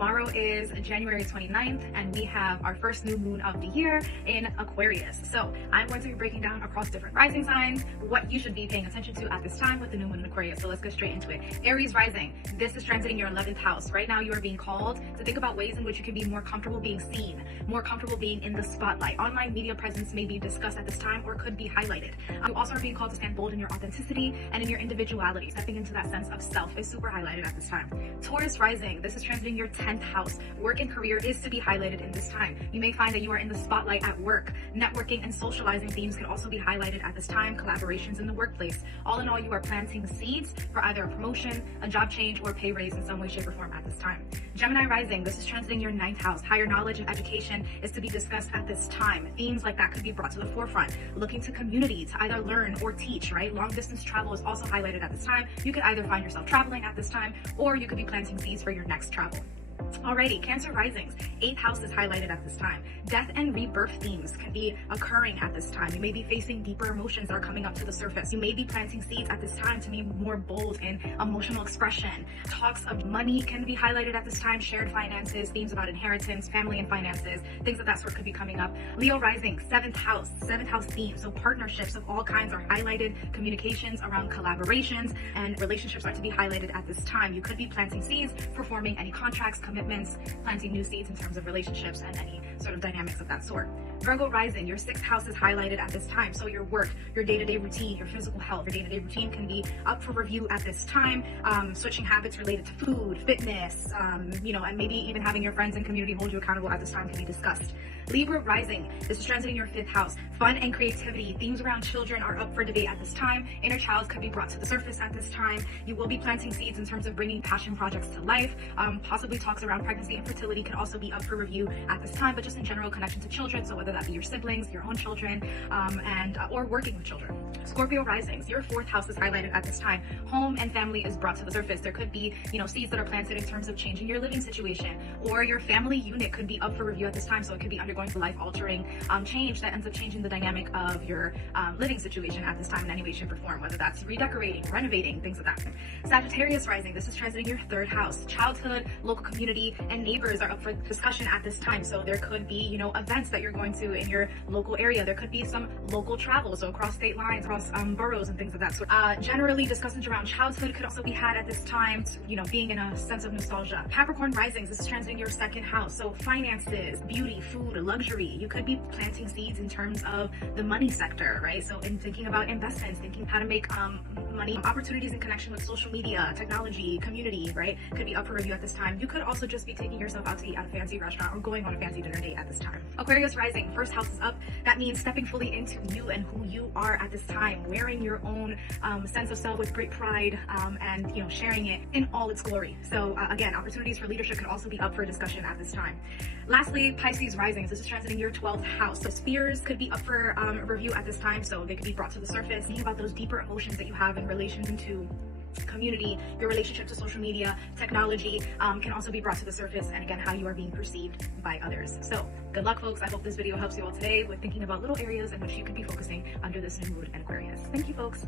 Tomorrow is January 29th, and we have our first new moon of the year in Aquarius. So I'm going to be breaking down across different rising signs, what you should be paying attention to at this time with the new moon in Aquarius. So let's get straight into it. Aries rising, this is transiting your 11th house. Right now you are being called to think about ways in which you can be more comfortable being seen, more comfortable being in the spotlight. Online media presence may be discussed at this time or could be highlighted. You also are being called to stand bold in your authenticity and in your individuality. Stepping into that sense of self is super highlighted at this time. Taurus rising, this is transiting your 10th house. Work and career is to be highlighted in this time. You may find that you are in the spotlight at work. Networking and socializing themes can also be highlighted at this time. Collaborations in the workplace. All in all, you are planting seeds for either a promotion, a job change, or a pay raise in some way, shape, or form at this time. Gemini rising, this is transiting your 9th house. Higher knowledge and education is to be discussed at this time. Themes like that could be brought to the forefront. Looking to community to either learn or teach, right? Long distance travel is also highlighted at this time. You could either find yourself traveling at this time, or you could be planting seeds for your next travel. Alrighty, Cancer risings, 8th house is highlighted at this time. Death and rebirth themes can be occurring at this time. You may be facing deeper emotions that are coming up to the surface. You may be planting seeds at this time to be more bold in emotional expression. Talks of money can be highlighted at this time. Shared finances, themes about inheritance, family and finances, things of that sort could be coming up. Leo rising, 7th house themes. So partnerships of all kinds are highlighted. Communications around collaborations and relationships are to be highlighted at this time. You could be planting seeds for forming any contracts, commitments, planting new seeds in terms of relationships and any sort of dynamics of that sort. Virgo rising, your 6th house is highlighted at this time. So your work, your day-to-day routine, your physical health, your day-to-day routine can be up for review at this time. Switching habits related to food, fitness, and maybe even having your friends and community hold you accountable at this time can be discussed. Libra rising, this is transiting your 5th house. Fun and creativity, themes around children are up for debate at this time. Inner child could be brought to the surface at this time. You will be planting seeds in terms of bringing passion projects to life. Possibly talks around pregnancy and fertility can also be up for review at this time, but just in general connection to children. So whether that be your siblings, your own children, or working with children. Scorpio risings, your 4th house is highlighted at this time. Home and family is brought to the surface. There could be, seeds that are planted in terms of changing your living situation, or your family unit could be up for review at this time. So it could be undergoing a life-altering change that ends up changing the dynamic of your living situation at this time in any way, shape, or form, whether that's redecorating, renovating, things of that. Sagittarius rising, this is transiting your 3rd house. Childhood, local community, and neighbors are up for discussion at this time. So there could be, events that you're going to in your local area. There could be some local travel, so across state lines, across boroughs and things of that sort. Generally, discussions around childhood could also be had at this time, being in a sense of nostalgia. Capricorn risings, this is transiting your 2nd house. So finances, beauty, food, luxury. You could be planting seeds in terms of the money sector, right? So in thinking about investments, thinking how to make money, opportunities in connection with social media, technology, community, right? Could be up for review at this time. You could also just be taking yourself out to eat at a fancy restaurant or going on a fancy dinner date at this time. Aquarius rising, 1st house is up. That means stepping fully into you and who you are at this time, wearing your own sense of self with great pride, and sharing it in all its glory. So again, opportunities for leadership could also be up for discussion at this time. Lastly, Pisces rising, this is transiting your 12th house. So fears could be up for review at this time, so they could be brought to the surface. Think about those deeper emotions that you have in relation to community, your relationship to social media, technology can also be brought to the surface, and again, how you are being perceived by others. So good luck, folks. I hope this video helps you all today with thinking about little areas in which you could be focusing under this new moon in Aquarius. Thank you, folks.